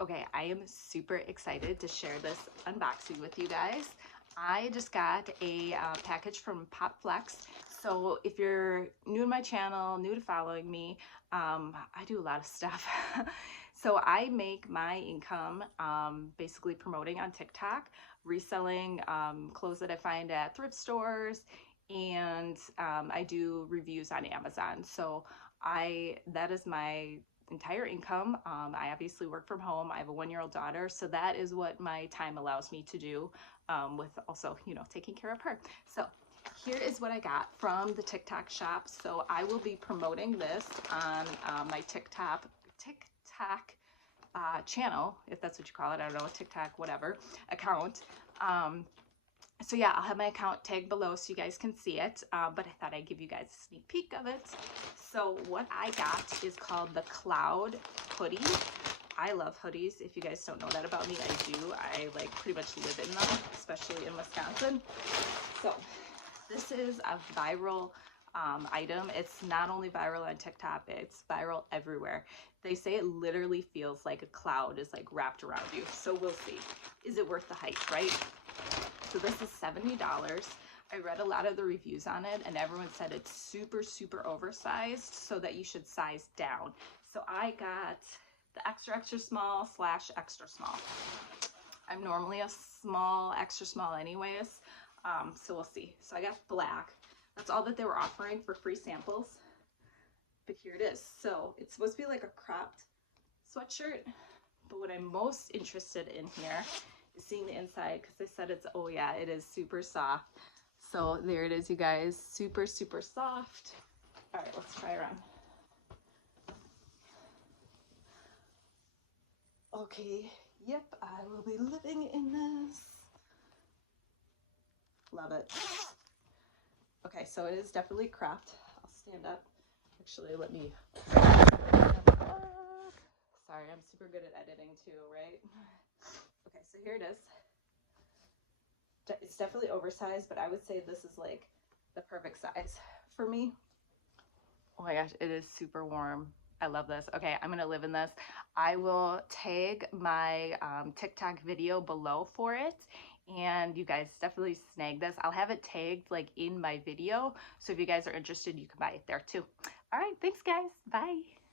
Okay, I am super excited to share this unboxing with you guys. I just got a package from Popflex. So if you're new to my channel, new to following me, I do a lot of stuff. So I make my income basically promoting on TikTok, reselling clothes that I find at thrift stores, and I do reviews on Amazon. So that is my entire income. I obviously work from home. I have a 1-year-old daughter, so that is what my time allows me to do, with also, taking care of her. So here is what I got from the TikTok shop. So I will be promoting this on my TikTok channel, if that's what you call it. I don't know, TikTok, whatever, account. So yeah, I'll have my account tagged below so you guys can see it, but I thought I'd give you guys a sneak peek of it. So what I got is called the Cloud hoodie. I love hoodies. If you guys don't know that about me, I do. I like pretty much live in them, especially in Wisconsin. So this is a viral item. It's not only viral on TikTok, it's viral everywhere. They say it literally feels like a cloud is like wrapped around you. So we'll see. Is it worth the hype, right? So this is $70. I read a lot of the reviews on it and everyone said it's super, super oversized, so that you should size down. So I got the extra small / extra small. I'm normally a small, extra small anyways. So we'll see. So I got black. That's all that they were offering for free samples. But here it is. So it's supposed to be like a cropped sweatshirt. But what I'm most interested in here is seeing the inside, because they said it's, oh yeah, it is super soft. So there it is, you guys. Super, super soft. All right, let's try it on. Okay, yep, I will be living in this. Love it. Okay, so it is definitely cropped. I'll stand up. Actually, let me. Sorry, I'm super good at editing too, right? Okay, so here it is. It's definitely oversized, but I would say this is like the perfect size for me. Oh my gosh, it is super warm. I love this. Okay, I'm gonna live in this. I will tag my TikTok video below for it, and you guys definitely snag this. I'll have it tagged like in my video, so if you guys are interested, you can buy it there too. All right, thanks guys. Bye.